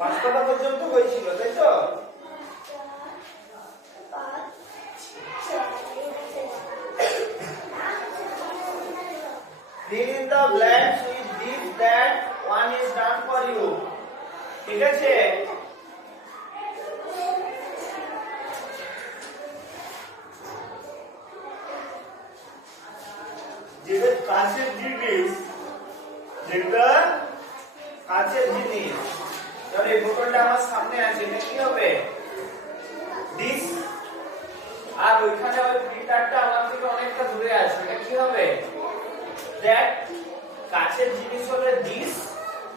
পাঁচ পাতা পর্যন্ত হয়েছিল, তাই তো? Fill in the blanks with this that one is done for you. ঠিক আছে? যেটা কাছের জিনিস, যেটা কাছের জিনিস, ধর এই বোতলটা আমার সামনে আছে, এটা কি হবে? দিস। আর ওইখানে ওই ফিল্টারটা আমার থেকে অনেকটা দূরে আছে, এটা কি হবে? দ্যাট। কাছের জিনিস হলে দিস,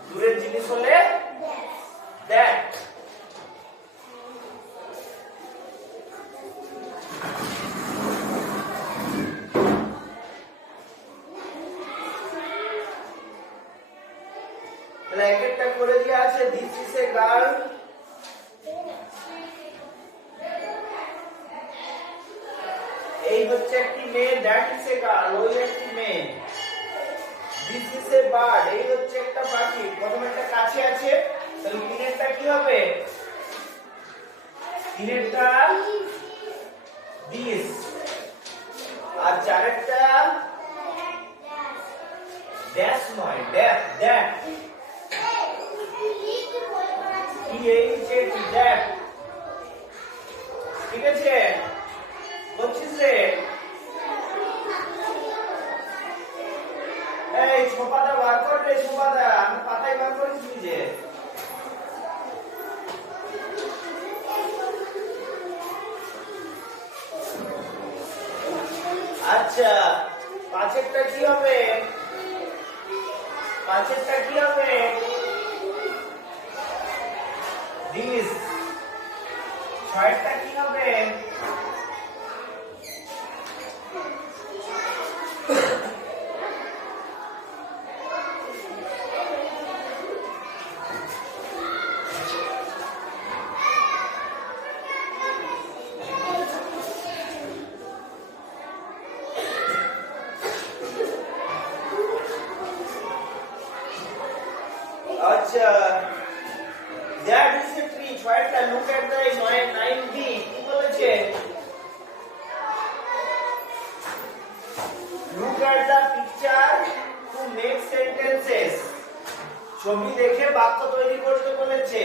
দূরের জিনিস হলে দ্যাট। তাহলে এক একটা করে দেওয়া আছে। দিস ইজ এ গার্ল, এই হচ্ছে একটি মেয়ে, দ্যাট ইজ এ গার্ল, ওই একটি মেয়ে। দিস ইজ এ বার্ড, এই হচ্ছে একটা পাখি। প্রথমে একটা কাছে আছে, তাহলে তিনেরটা কি হবে? তিনেরটা দিস, আর চারেরটা ড্যাশ নয়, দ্যাট, দ্যাট। দ্যাট। ঠিক আছে? বলছিস রে এই ছোপাটা বার করবে, ছোপাটা আমি পাতায় বার করেছি যে। আচ্ছা, পাঁচেরটা কি হবে? পাঁচেরটা কি হবে? দিস। ছয়টা কি হবে? আচ্ছা, that is a tree. ছয়টা। look at the 9B কি বলেছে? look at the picture to make sentences. ছবি দেখে বাক্য তৈরি করতে বলেছে।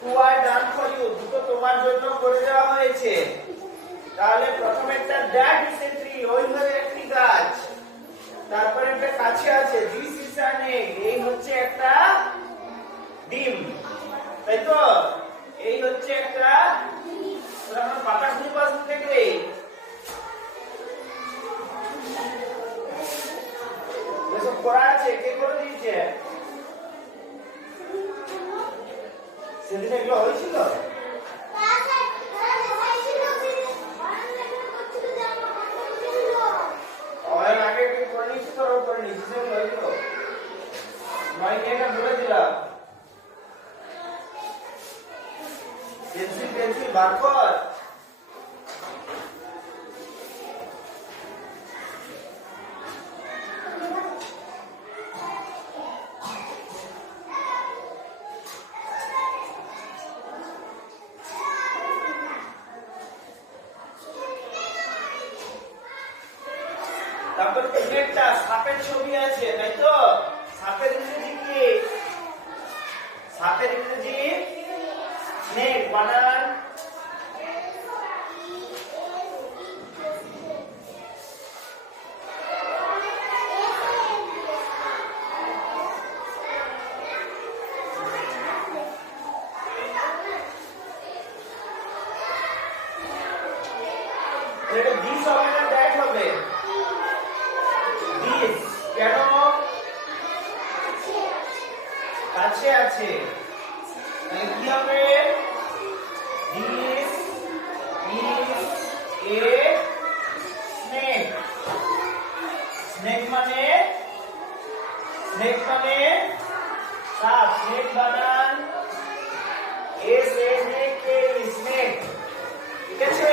two are done for you, দুটো তোমার জন্য করে দেওয়া হয়েছে। তাহলে প্রথমেরটা that is a tree, ওই হলো একটি গাছ। তারপরে একটা কাছে আছে, this is an egg, এই হচ্ছে একটা ডিম, তাই তো? এই হচ্ছে একটা, আমার পাতা খুঁজে পাস দেখলে এসব করা আছে, কে করে দিয়েছে? সেদিন এগুলো হয়েছিল? আগে করে নিচ্ছি, তোর করে নিচ্ছি, সেগুলো হয়েছিল। নয় নিয়ে বলে দিলাম, পেন্সিল পেন্সিল বার কর। তারপর একটা সাপের ছবি আছে, তাই তো? সাপের ইংরেজি কি? সাপের ইংরেজি স্নেক। বানান এটা দিস হবে না দ্যাট হবে? দিস। কেন? কাছে আছে, তাহলে কি হবে? This is a snake. Snake মানে সাপ। স্নেক বানান S-N-A-K, স্নেক। ঠিক আছে?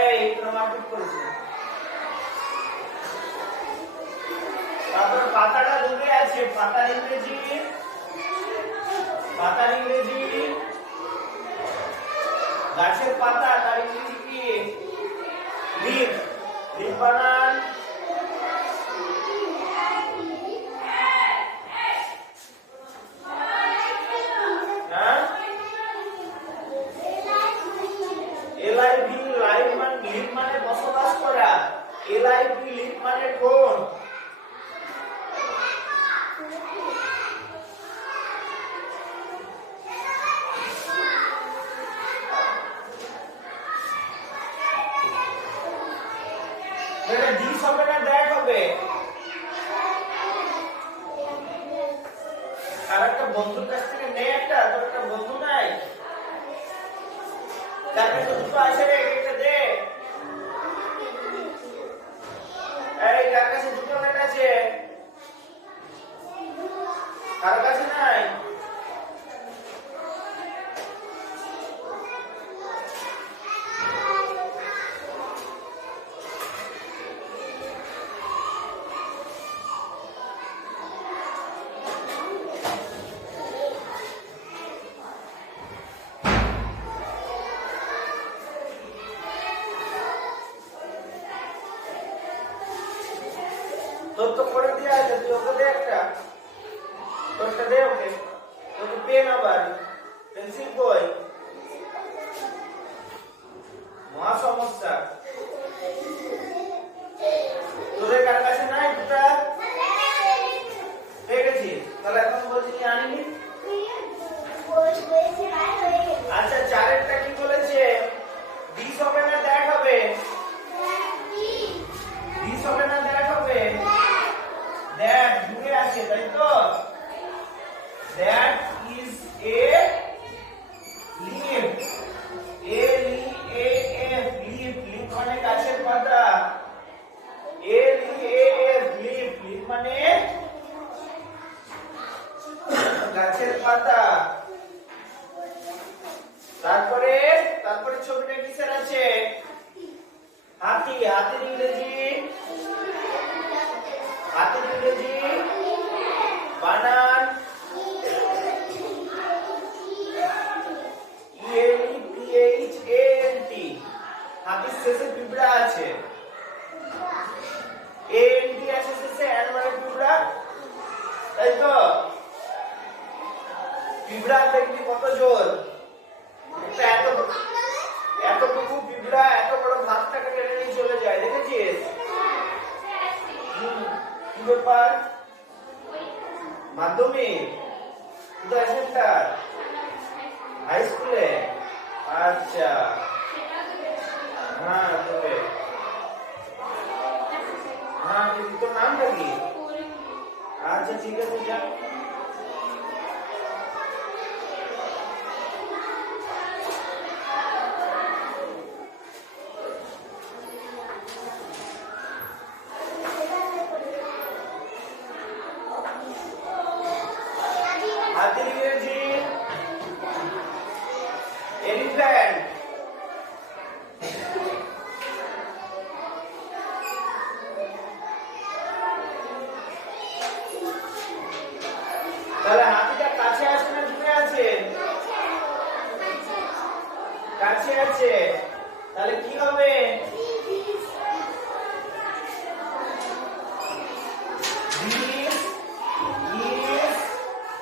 এই প্রমাণিত করেছে। তারপর পাতাটা দূরে আছে, পাতার ইংরেজি পাতার ইংরেজি গাছের পাতা, তার ইংরেজি কি? লিফ। লিফ বানান। এলআইভি লাইভ মানে লিভ মানে বসবাস করা, এলআইভি লিভ মানে কোন? এটা দিস হবে না দ্যাট হবে? আর একটা বন্ধুর কাছ থেকে নে, একটা তোর একটা বন্ধু নাই, তার কাছে দুটো আছে রে, একটা দে। এই কার কাছে দুটো নেট আছে? কার কাছে নাই? তোর তো করে দেওয়া আছে, তুই ওকে দে একটা, তোরটা দে ওকে। তোকে পেন আবার পেন্সিল কই? মহা সমস্যা। তোদের কার কাছে নাই দুটা? দেখেছি, তাহলে এখন বলছি কি আনিনি? আচ্ছা, চারেরটা কি বলেছে? দিস হবে না দ্যাট হবে? দিস হবে না দ্যাট হবে? দ্যাট দূরে আছে, তাই তো? That is a leaf. L E A F leaf. Leaf মানে গাছের পাতা। L E A F leaf. Leaf মানে গাছের পাতা। তারপরে তারপরে ছবিটা কিসের আছে? হাতি। হাতির ইংরেজি? হাতির ইংরেজি বানান। ELEPHANT। হাতির শেষে পিঁপড়া আছে, ANT আছে শেষে, অ্যান মানে পিঁপড়া, তাই তো? পিঁপড়া দেখবি কত জোর, এতটুকু পিঁপড়া এত বড় ভাতটাকে টেনে নিয়ে চলে যায়, দেখেছিস? কি ব্যাপার? মাধ্যমিক কোথায় সেন্টার? হাই স্কুলে? আচ্ছা, হ্যাঁ তবে হ্যাঁ, তোর নামটা কি? আচ্ছা ঠিক আছে, যা। হাতির ইংরেজি এলিফ্যান্ট। তাহলে হাতিটা কাছে আছে না দূরে আছে? কাছে আছে, তাহলে কি হবে?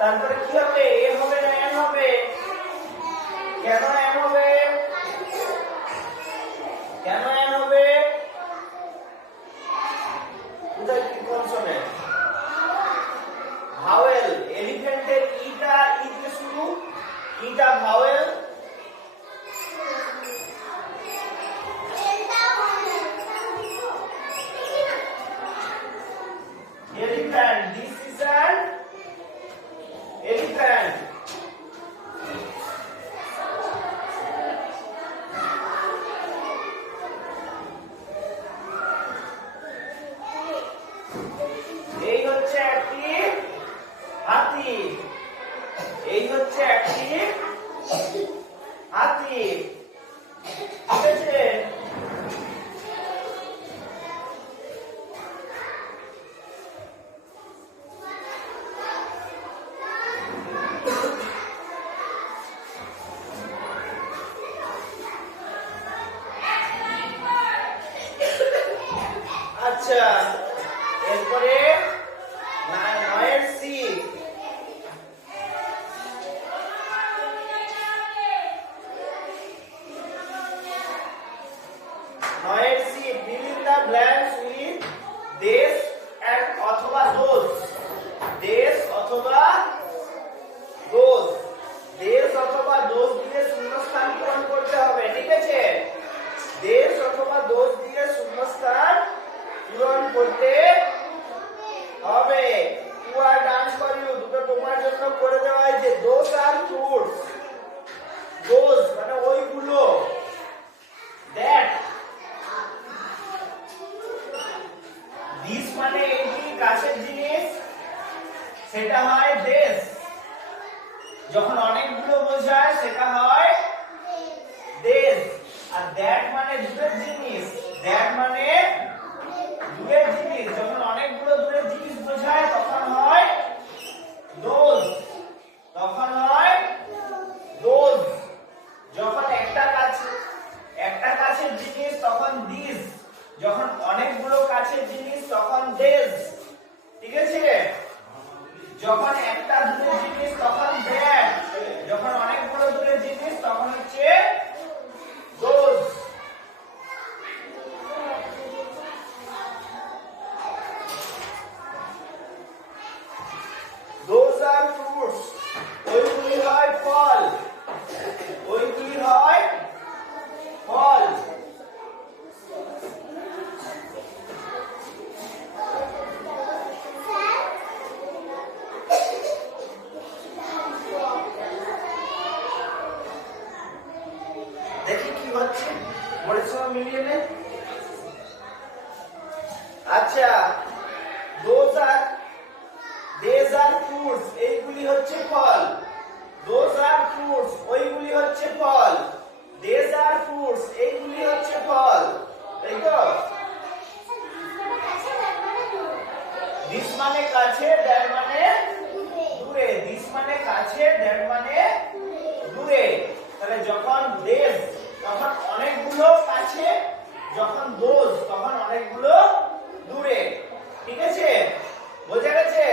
তারপরে কি হবে? এ হবে না এন হবে? কেন এন হবে? কেন এন হবে? কোথায় কি কনসোনেন্ট? ভাওয়েল। এলিফ্যান্টের ইটা ই দিয়ে শুরু, ইটা vowel. Elephant, this is an elephant. এই হচ্ছে একটি হাতি, এই হচ্ছে একটি হাতি, ঠিক আছে? আচ্ছা, এরপরে নয়ের সি। নয়ের C, fill in the blanks with this and অথবা those। this অথবা those। this অথবা those দিয়ে শূন্যস্থান পূরণ করতে হবে, ঠিক আছে? this অথবা those দিয়ে শূন্যস্থান পূরণ করতে হবে। who are done for you, দুটো তোমার জন্য করে দেওয়া হয়েছে। those are fruits, those মানে ওইগুলো। that this মানে এটি কাছের জিনিস, সেটা হয় this। যখন অনেকগুলো বোঝায় সেটা হয় this। আর that মানে দূরের জিনিস, that মানে দূরের জিনিস। যখন অনেকগুলো দূরের জিনিস বোঝায় তখন হয় those, তখন হয় those। যখন একটা কাছের জিনিস তখন this, যখন অনেকগুলো কাছের জিনিস তখন this, ঠিক আছে? যখন একটা দূরের জিনিস তখন that, যখন অনেকগুলো দূরের জিনিস তখন হচ্ছে those। those are fruits, ওইগুলি হয় ফল, ওইগুলি হয় ফল। দেখি কি হচ্ছে বোর্ডের সঙ্গে মিলিয়ে নে। আচ্ছা, these are fruits, এইগুলি হচ্ছে ফল। those are fruits, ওইগুলি হচ্ছে ফল। these are fruits, এইগুলি হচ্ছে ফল, তাই তো? this মানে কাছে, that মানে দূরে। this মানে কাছে, that মানে দূরে। তাহলে যখন this তখন অনেকগুলো কাছে, যখন those তখন অনেকগুলো দূরে, ঠিক আছে? বোঝা গেছে?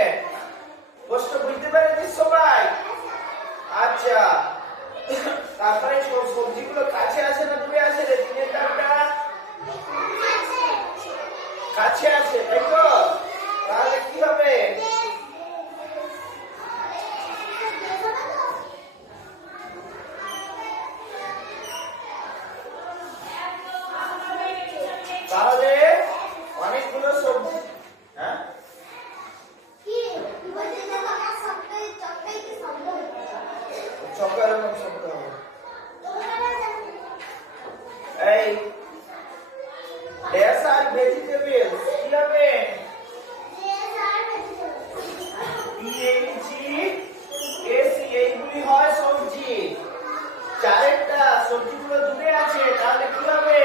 কষ্ট বুঝতে পেরেছিস সবাই? আচ্ছা, তারপরে সবজিগুলো কাছে আছে না দূরে আছে রে? তিনের দামটা কাছে আছে, তাই তো? তাহলে কি হবে? তাহলে অনেকগুলো সবজি, হ্যাঁ চক্কর শব্দ হবে। এই ড্যাশ আর ভেজিটেবলস কি হবে? এইগুলি হয় সবজি। চারেরটা সবজিগুলো দূরে আছে, তাহলে কি হবে?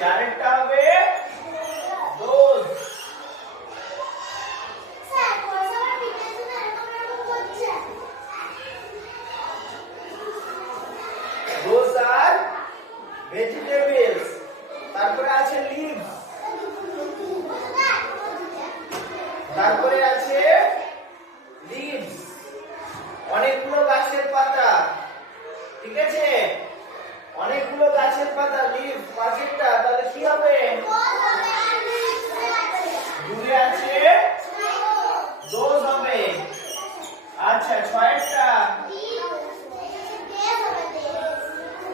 চারেরটা হবে those। those are vegetables। তারপরে আছে leaves, তারপরে আছে leaves, অনেকগুলো গাছের পাতা, ঠিক আছে? অনেকগুলো গাছের পাতা, leaves, পাঁচেরটা, তাহলে কি হবে? দূরে আছে those হবে। আচ্ছা, ছয়েরটা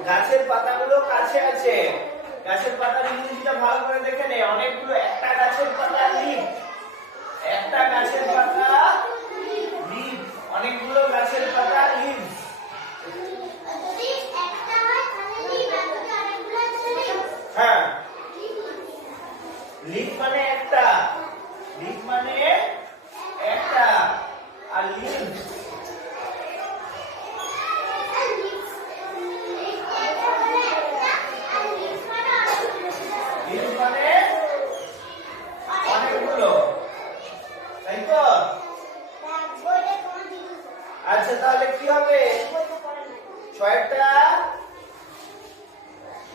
গাছের পাতাগুলো কাছে আছে। গাছের পাতার ইংরেজিটা ভালো করে দেখে নে। অনেকগুলো, একটা গাছের পাতা লিফ, একটা গাছের পাতা লিফ, অনেকগুলো গাছের পাতা লিফ। হ্যাঁ, লিফ মানে একটা, লিফ মানে একটা, আর লিফ মানে অনেকগুলো, তাই তো? আচ্ছা, তাহলে কি হবে? ছয়টা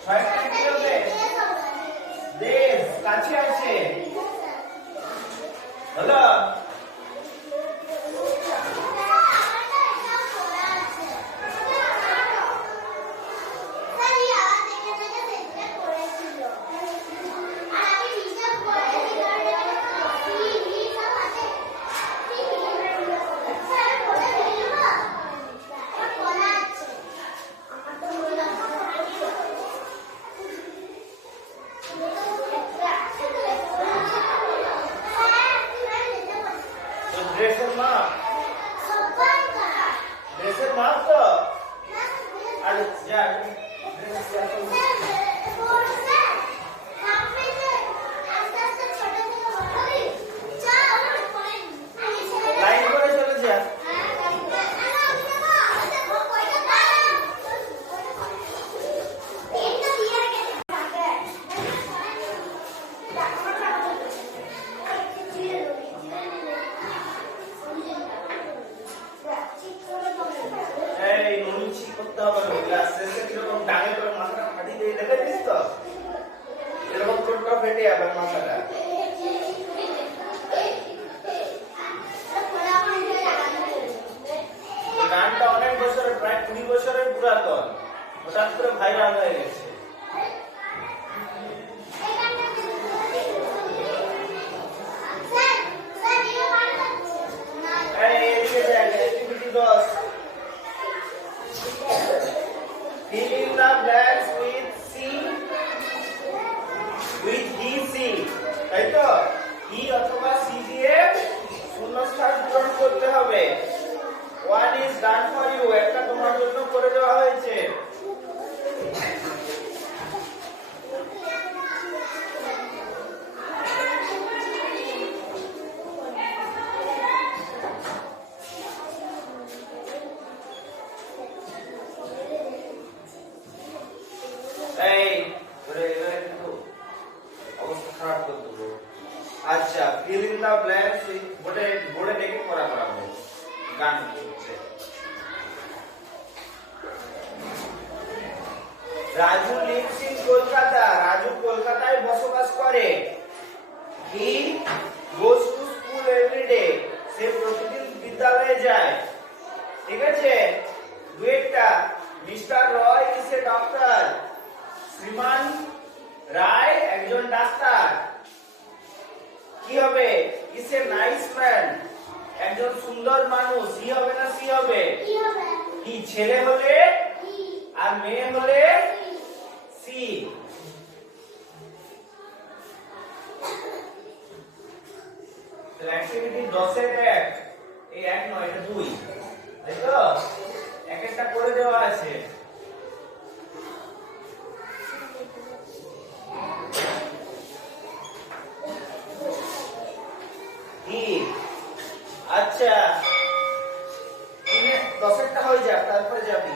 ছয়টা কি হবে? দেশ কাছে আছে হলো। ড্রেসের মাপ, ড্রেসের মাপ তো আর যা লাইন করে চলে যা। এই নুনচি করতে হবে না, ক্লাস শেষে কিরকম ডাঙে করে মাথাটা ফাটি দিয়ে দেখেছিস তো, এরকম টোটকা ফেটে আবার মাথাটা। গানটা অনেক বছরের, প্রায় 20 বছরের পুরাতন, হঠাৎ করে ভাইরাল হয়ে গেছে। Fill in the blanks with C, with DC, তাই তো? E অথবা C দিয়ে শূন্যস্থান পূরণ করতে হবে। One is done for you, একটা তোমার জন্য করে দেওয়া হয়েছে। আচ্ছা, fill in the blanks বোর্ডে দেখে করাবো গান হচ্ছে। রাজু lives in কলকাতা, রাজু কলকাতায় বসবাস করে। he goes to school every day, সে প্রতিদিন বিদ্যালয়ে যায়। ঠিক আছে, দুইটা। Mister Roy is a doctor, শ্রীমান রায় একজন ডাক্তার। কি হবে? ইজ এ নাইস ম্যান, একজন সুন্দর মানুষ। ই হবে না সি হবে? কি ছেলে হলে আর মেয়ে হলে সি। অ্যাক্টিভিটি 10 এর 1, এই 1 নয় এটা 2, তাই তো? এক একটা করে দেওয়া আছে। আচ্ছা, 10টা হয়ে যাক, তারপরে যাবি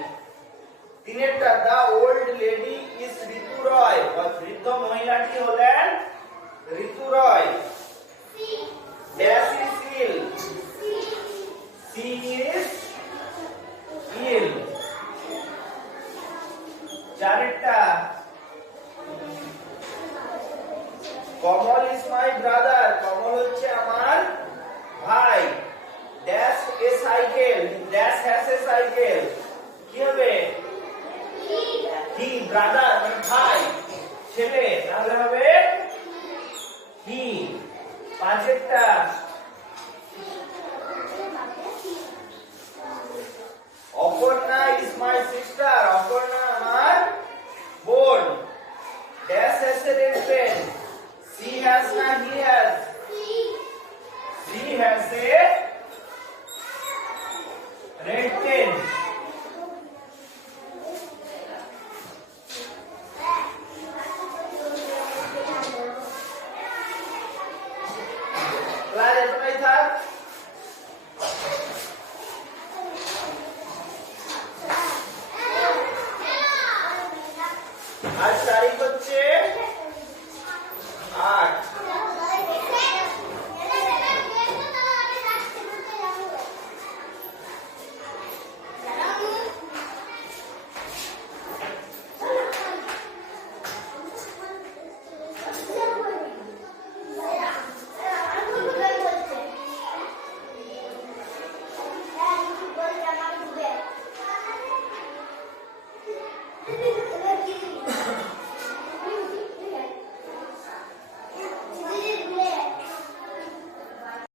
3টা। The old lady is Ritu Roy, বৃদ্ধ মহিলাটি হলেন Ritu Roy. Dash is ill, she is ill. 4টা। Kamal is my brother, Kamal হচ্ছে আমার ভাই। Dash a cycle, dash has a cycle. কি হবে? হি ব্রাদার মানে ভাই, ছেলে, তাহলে হবে হি। 5টা। Aparna is my sister, Aparna আমার বোন। Dash has a red pen, she has না হি হ্যাজ।